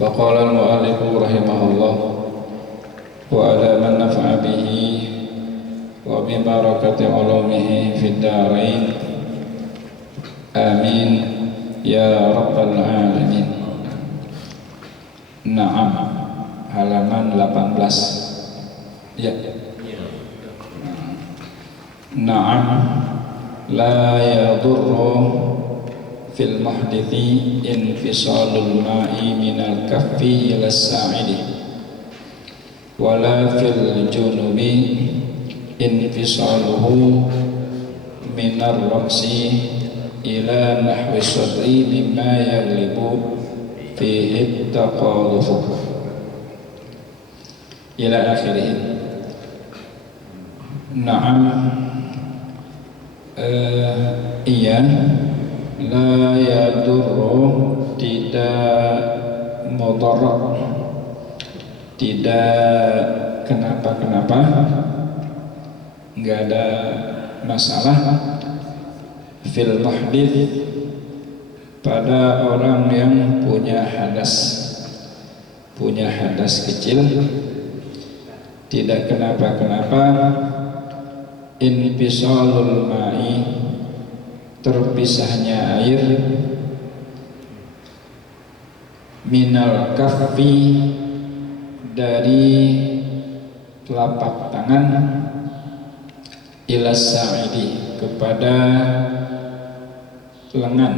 Faqala al-mu'allifu rahimahullah wa ala man nafa'a bihi wa bi barakati ulumihi fid dharain amin ya rabbal alamin. Naam, halaman 18 ya. Naam la yadurru fil muhdithi infisalul ma'i minal kaffi ila sa'idi wala fil junubi infisaluhu minar ramsi ila nahwi sadri mimma yaglibu fihi taqalufu ila akhirih. Na'am, iya, la yadurru, tidak mudarat, tidak kenapa-kenapa, enggak ada masalah fil muhdith, pada orang yang punya hadas kecil, tidak kenapa-kenapa infisalul ma'i, terpisahnya air, minal kaffi, dari telapak tangan, ila sa'idi, kepada lengan,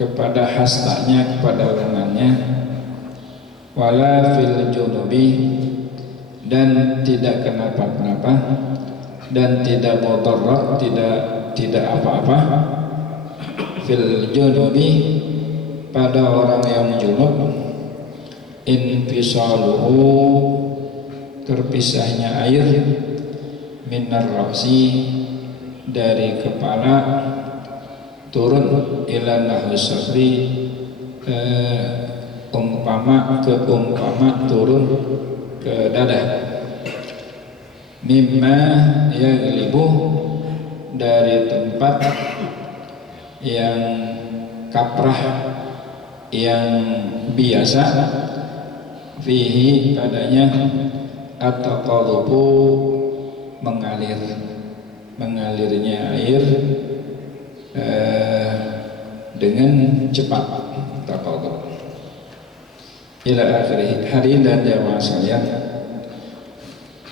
kepada hastanya, kepada lengannya, wala fil junubi, dan tidak kenapa-kenapa, dan tidak mudarat, tidak apa-apa fil junubi, pada orang yang junub, infisaluhu, terpisahnya air, minar ra'si, dari kepala turun, ila nahwi sadri, umpama turun ke dada, mimma yaglibu, dari tempat yang kaprah, yang biasa, fihi, padanya, at-taqalubu, mengalirnya air dengan cepat, taqalub ila akhirih. Hadirin dan jamaah sekalian,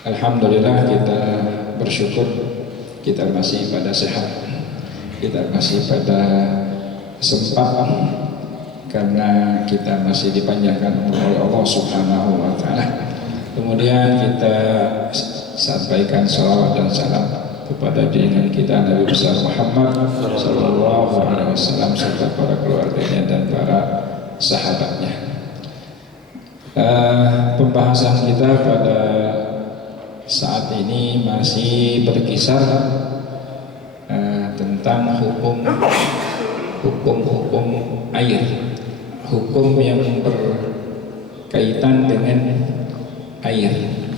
alhamdulillah, kita bersyukur kita masih pada sehat, kita masih pada sempat, karena kita masih dipanjangkan oleh Allah Subhanahu wa Ta'ala. Kemudian kita sampaikan salawat dan salam kepada junjungan kita Nabi besar Muhammad sallallahu alaihi wasallam serta para keluarganya dan para sahabatnya. Pembahasan kita pada saat ini masih berkisar tentang hukum air, hukum yang berkaitan dengan air,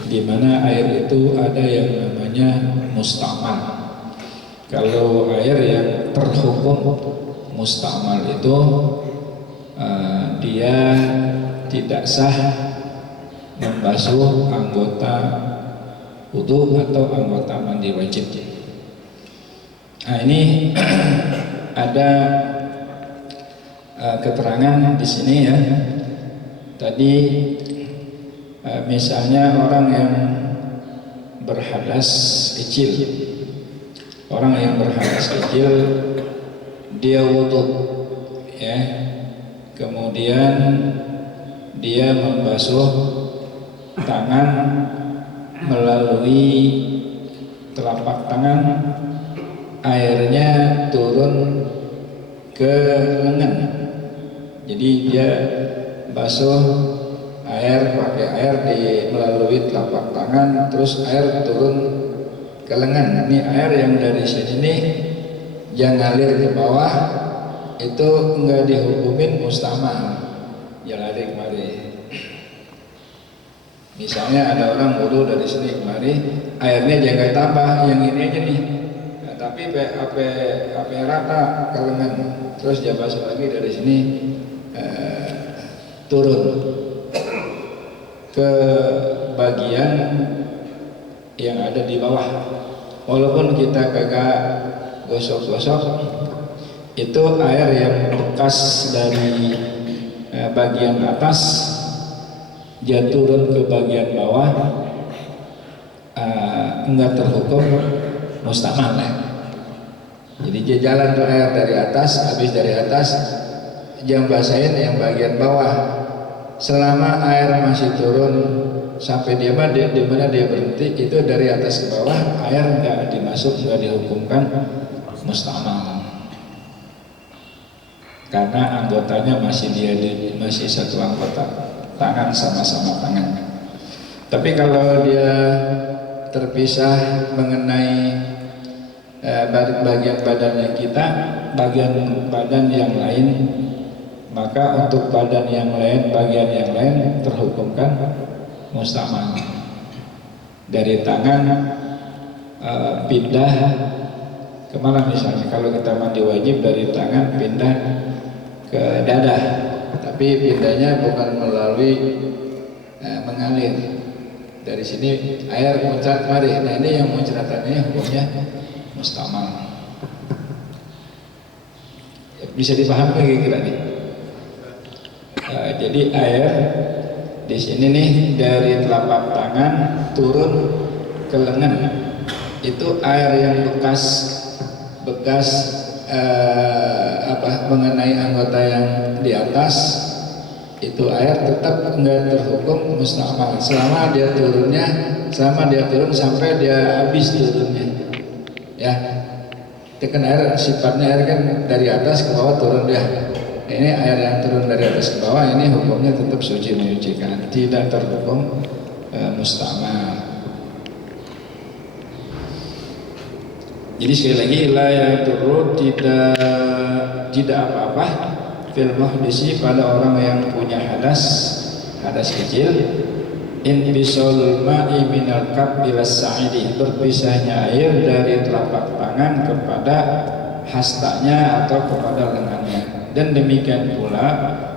di mana air itu ada yang namanya mustamal. Kalau air yang terhukum mustamal itu dia tidak sah membasuh anggota wudu atau anggota mandi wajib. Nah, ini ada keterangan di sini ya. Tadi misalnya orang yang berhadas kecil, dia wudu, ya, kemudian dia membasuh tangan melalui telapak tangan, airnya turun ke lengan. Jadi dia basuh pakai air melalui telapak tangan, terus air turun ke lengan. Ini air yang dari sini nih yang ngalir ke bawah, itu enggak dihukumin mustamal, ya lari kemari. Misalnya ada orang wudu dari sini kemari, airnya jangan tambah, yang ini aja nih. Nah, tapi apa rata ke lengan, terus dia basuh lagi dari sini turun ke bagian yang ada di bawah. Walaupun kita kagak gosok-gosok, itu air yang bekas dari bagian atas dia turun ke bagian bawah, enggak terhukum mustamal ya. Jadi dia jalan tuh air dari atas, habis dari atas jam basahin yang bagian bawah. Selama air masih turun sampai di mana dia berhenti, itu dari atas ke bawah air nggak nggak dihukumkan mustamal, karena anggotanya masih satu anggota, tangan sama-sama tangan. Tapi kalau dia terpisah mengenai bagian badannya kita, bagian badan yang lain, maka untuk badan yang lain, bagian yang lain terhukumkan mustamal. Dari tangan pindah kemana misalnya, kalau kita mandi wajib dari tangan pindah ke dada, tapi pindahnya bukan melalui mengalir. Dari sini air muncrat mari. Nah ini yang muncratannya hukumnya mustamal. Bisa dipahami kira-kira nih. Jadi air di sini nih dari telapak tangan turun ke lengan, itu air yang bekas mengenai anggota yang di atas, itu air tetap enggak terhukum mustamal selama dia turun sampai dia habis turunnya ya. Itu kan air, sifatnya air kan dari atas ke bawah turun dia. Ini air yang turun dari atas ke bawah, ini hukumnya tetap suci menyucikan, tidak terhukum mustamal. Jadi sekali lagi, la yadurru, tidak apa-apa fil muhdisi pada orang yang punya hadas kecil, inbisul ma'i minal kab ila sa'idi, berpisahnya air dari telapak tangan kepada hastanya atau kepada lengannya. Dan demikian pula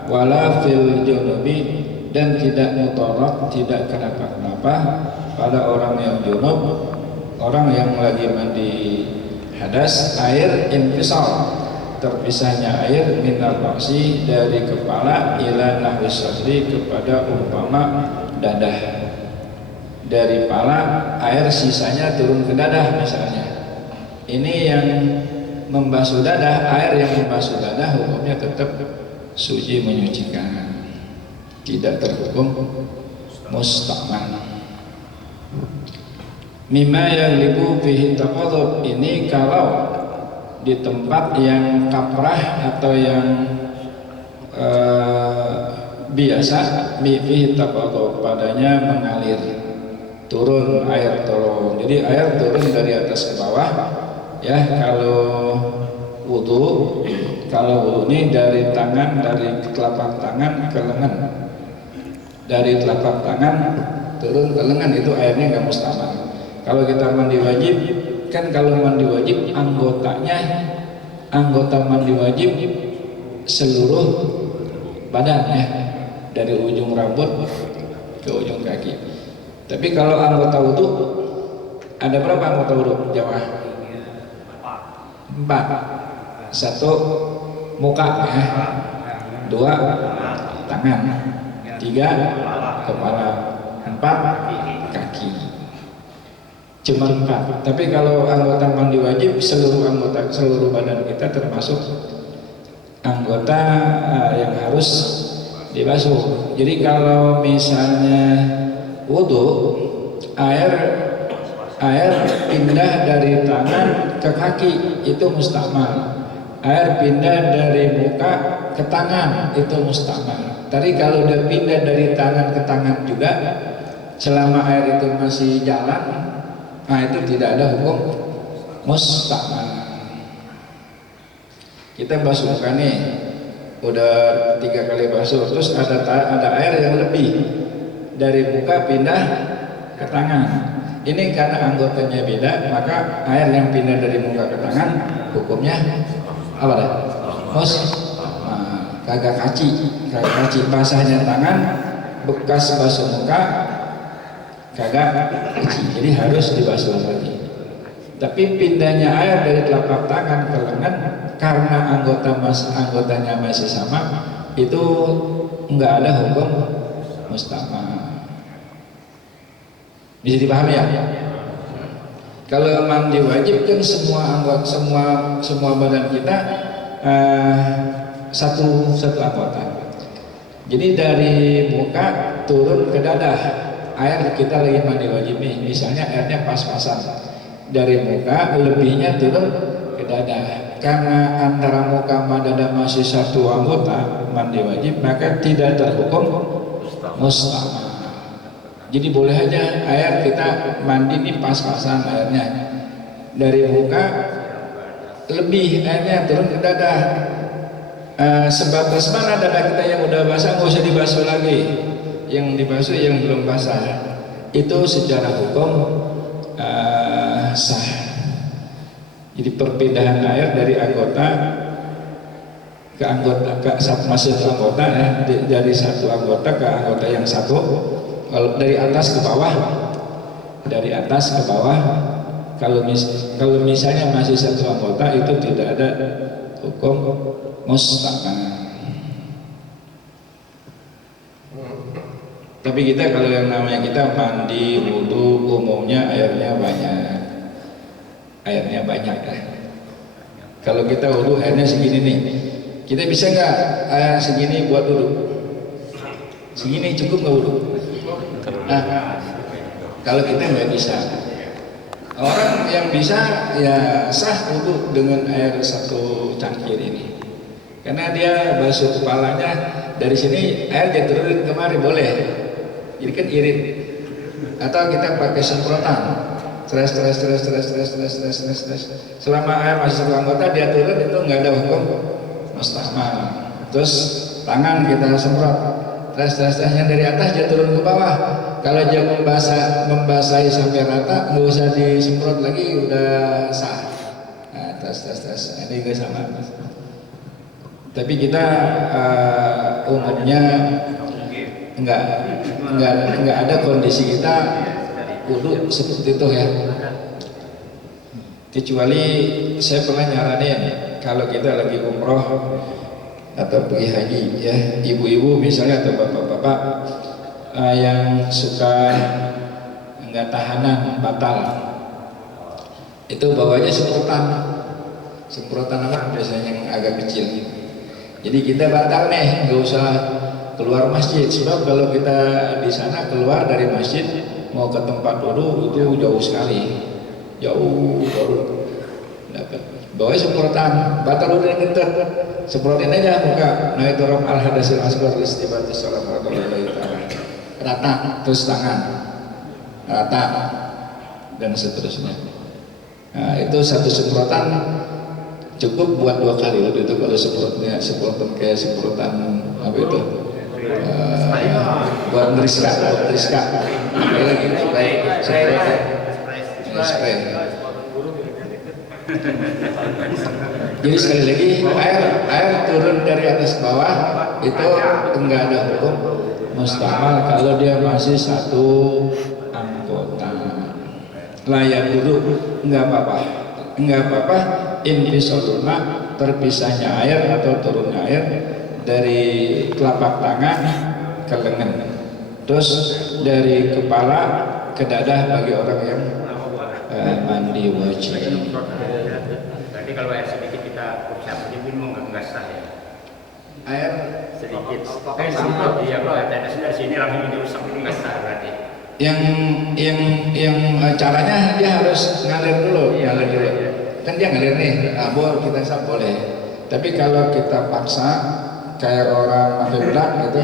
wala fil junubi, dan tidak mutorok, tidak kenapa-kenapa pada orang yang junub, orang yang lagi mandi hadas, air infisal, terpisahnya air minal ra'si, dari kepala, ila nahwi sadri, kepada umpama dadah. Dari pala air sisanya turun ke dadah misalnya. Ini yang membasuh dadah, air yang membasuh dadah hukumnya tetap suci menyucikan, tidak terhukum mustamal. Mimma yang libu fihi taqadhub, ini kalau di tempat yang kaprah atau yang biasa, fihi taqadhub, padanya mengalir, turun, air turun. Jadi air turun dari atas ke bawah ya. Kalau wudu ini dari tangan, dari telapak tangan ke lengan, dari telapak tangan turun ke lengan, itu airnya nggak mustamal. Kalau kita mandi wajib, kan kalau mandi wajib anggota mandi wajib seluruh badan ya, dari ujung rambut ke ujung kaki. Tapi kalau anggota wudu, ada berapa anggota wudu jamaah? 4. 1 muka ya, 2 tangan, 3 kepala, 4 kaki. Cuma 4. Tapi kalau anggota mandi wajib seluruh badan kita, termasuk anggota yang harus dibasuh. Jadi kalau misalnya wudu, air pindah dari tangan ke kaki itu mustamal. Air pindah dari muka ke tangan itu mustamal. Tapi kalau dia pindah dari tangan ke tangan juga, selama air itu masih jalan, nah itu tidak ada hukum mustamal. Kita basuh muka nih, udah 3 kali basuh, terus ada air yang lebih dari muka pindah ke tangan. Ini karena anggotanya beda, maka air yang pindah dari muka ke tangan hukumnya apa dah? kagak kaci basahnya tangan, bekas basuh muka kagak kaci, jadi harus dibasuh lagi. Tapi pindahnya air dari telapak tangan ke lengan karena anggotanya masih sama, itu nggak ada hukum mustama. Bisa dipahami ya? Kalau mandi wajib kan semua badan kita satu anggota. Jadi dari muka turun ke dada, air kita lagi mandi wajib nih, misalnya airnya pas-pasan dari muka, lebihnya turun ke dada. Karena antara muka sama dada masih satu anggota mandi wajib, maka tidak terhukum mustama. Jadi boleh aja air kita mandi nih pas-pasan airnya dari muka, lebih airnya turun ke dada. Sebatas mana dada kita yang udah basah nggak usah dibasuh lagi, yang dibasuh yang belum basah itu secara hukum sah. Jadi perpindahan air dari anggota ke anggota masih satu anggota ya, dari satu anggota ke anggota yang satu, kalau dari atas ke bawah, kalau misalnya masih satu anggota itu tidak ada hukum mustama. Tapi kita kalau yang namanya kita mandi wudu umumnya airnya banyak ya. Kalau kita wudu airnya segini nih, kita bisa nggak air segini buat wudu? Segini cukup nggak wudu? Nah, kalau kita nggak bisa. Orang yang bisa ya sah wudu dengan air satu cangkir ini, karena dia basuh kepalanya dari sini, air dia turunin kemari boleh. Jadi kan irit, atau kita pakai semprotan, stres. Selama air masih satu anggota dia turun, itu nggak ada hukum mustahmal. Terus tangan kita semprot, stres-stresnya dari atas dia turun ke bawah. Kalau dia membasahi sampai rata, nggak usah disemprot lagi, udah sah. Nah, tes, ini juga sama. Tapi kita umumnya nggak ada kondisi kita wudu seperti itu ya. Kecuali saya pernah nyaranin kalau kita lagi umroh atau pergi haji ya, ibu-ibu misalnya atau bapak-bapak yang suka nggak tahanan batal, itu bawanya semprotan apa biasanya yang agak kecil. Jadi kita batal nih, nggak usah keluar masjid, sebab kalau kita di sana keluar dari masjid mau ke tempat wudu itu jauh sekali, jauh baru dapat. Bawanya semprotan, batal wudu yang gentar, semprotin aja muka. Nah itu rom al hadasil asghar istibati sholat rata, terus tangan rata dan seterusnya. Nah itu satu semprotan cukup buat 2 kali. Waktu itu kalau semprotan kayak semprotan apa itu buat ngeriska apa lagi semprotan spray. Jadi sekali lagi air turun dari atas bawah itu enggak ada hukum mustahmal kalau dia masih satu anggota. Layak duduk enggak apa-apa infisaluna, terpisahnya air atau turunnya air dari telapak tangan ke lengan, terus dari kepala ke dada bagi orang yang mandi wajib. Berarti kalau air sedikit kita persiapkan minum nggak sah ya? Air sedikit, sedikit dia kalau ada dari sini langsung dirusak itu nggak sah berarti. Yang caranya dia harus ngalir dulu. Kan dia ngalir nih, boleh kita sah boleh. Tapi kalau kita paksa kayak orang pakai bedak gitu,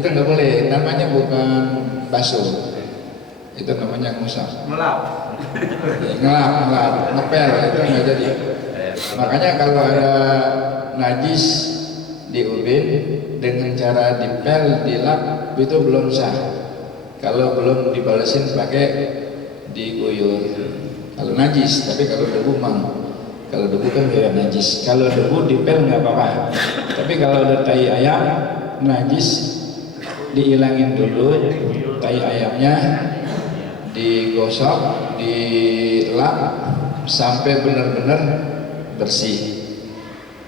itu nggak boleh. Namanya bukan basuh, itu namanya ngusap. Ngelap, ngepel, itu nggak jadi. Makanya kalau ada najis di ubin dengan cara dipel, dilap, itu belum sah. Kalau belum dibalesin pakai diguyur. Kalau najis, tapi kalau debu mang. Kalau debu kan beda najis. Kalau debu dipel nggak apa-apa. Tapi kalau ada tai ayam najis, dihilangin dulu tai ayamnya, digosok, dilap sampai benar-benar bersih.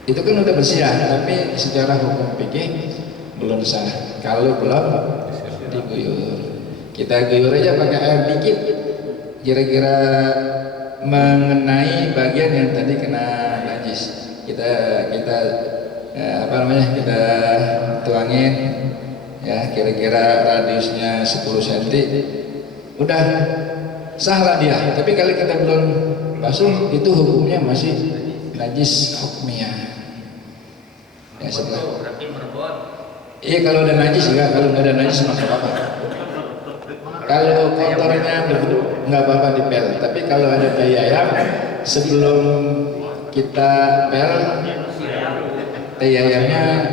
Itu kan udah bersih ya, tapi secara hukum fikih belum sah. Kalau belum diguyur, kita guyur aja pakai air dikit, kira-kira mengenai bagian yang tadi kena najis. Kita kita tuangin ya, kira-kira radiusnya 10 cm, udah sah lah dia. Tapi kalau kita belum basuh, itu hukumnya masih najis hukmiyah. Ya, setelah iya, kalau ada najis enggak, kalau nggak ada najis maka apa-apa. Kalau kotornya nggak apa-apa dipel. Tapi kalau ada tai ayam, sebelum kita pel, tai ayamnya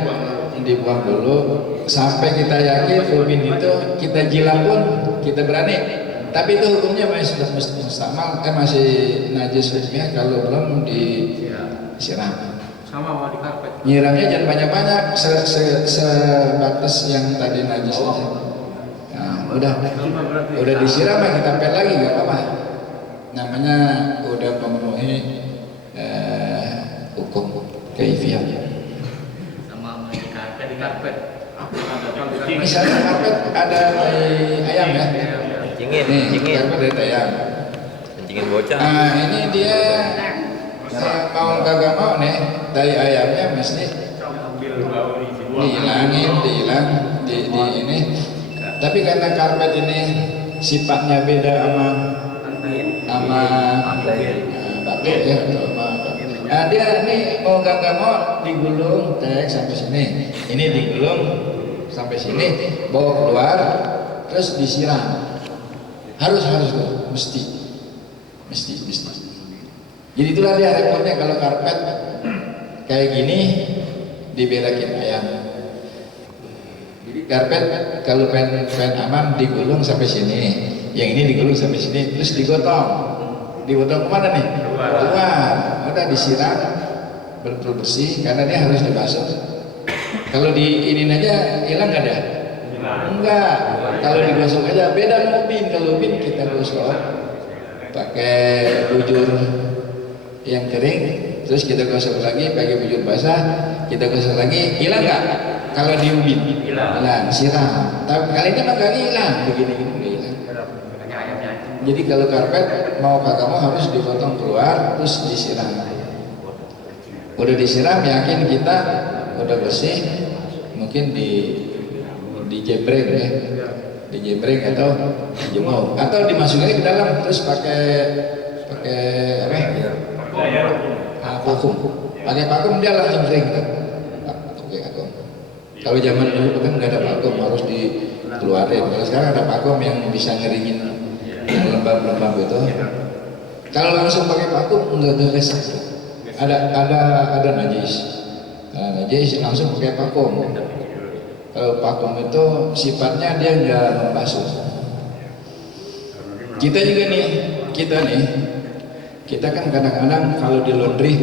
dibuang dulu sampai kita yakin ubin itu kita jilat pun kita berani. Tapi itu hukumnya masih sama, masih najis hukmiyah kalau belum disiram. Sama mau di karpet. Nyiramnya jangan banyak-banyak, sebatas yang tadi najis aja. Nah, udah disiram ya kita pel lagi nggak apa-apa. Namanya udah memenuhi hukum kaifiyah. Sama di karpet. Misalnya karpet ada tai ayam ya. Kencingin. Karpet ada ayam. Kencingin bocah. Nah, ini dia mau kagak mau nih, tai ayamnya mesti dihilangin, di ini. Tapi karena karpet ini sifatnya beda sama batu ya, nah, dia nih mau kagak mau digulung sampai sini, ini digulung sampai sini, bawa keluar, terus disiram. Harus tuh, mesti. Jadi itulah dia repotnya kalau karpet kayak gini diberakin ayam. Jadi karpet kalau pengen aman digulung sampai sini, yang ini digulung sampai sini, terus digotong. Digotong kemana nih? Keluar. Udah disiram betul bersih karena dia harus dibasuh. Kalau di ini aja hilang nggak ada? Enggak. Kalau digosok aja beda ubin. Kalau ubin kita gosok pakai bujur yang kering, terus kita gosok lagi pakai bujur basah, kita gosok lagi, hilang nggak? Kalau di ubin hilang, siram. Tapi kali ini mah nggak hilang, begini hilang. Jadi kalau karpet mau kagak mau harus dipotong keluar, terus disiram. Udah disiram, yakin kita udah bersih, mungkin dijebrek ya, dijebrek atau dijemur, atau dimasukin ke dalam, terus pakai apa? Vakum. Pakai vakum dia langsung kering kan? Pakai vakum. Kalau zaman dulu kan nggak ada vakum, harus dikeluarin. Kalau sekarang ada vakum yang bisa ngeringin yang lembab-lembab itu. Kalau langsung pakai vakum nggak resep. Ada najis. Nah, najis langsung pakai vakum. Kalau vakum itu sifatnya dia nggak membasuh. Kita juga nih, kita kan kadang-kadang kalau di laundry